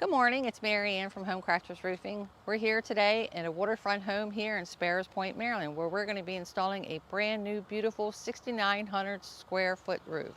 Good morning, it's Mary Ann from HomeCrafters Roofing. We're here today in a waterfront home here in Sparrows Point, Maryland, where we're going to be installing a brand new beautiful 6,900 square foot roof.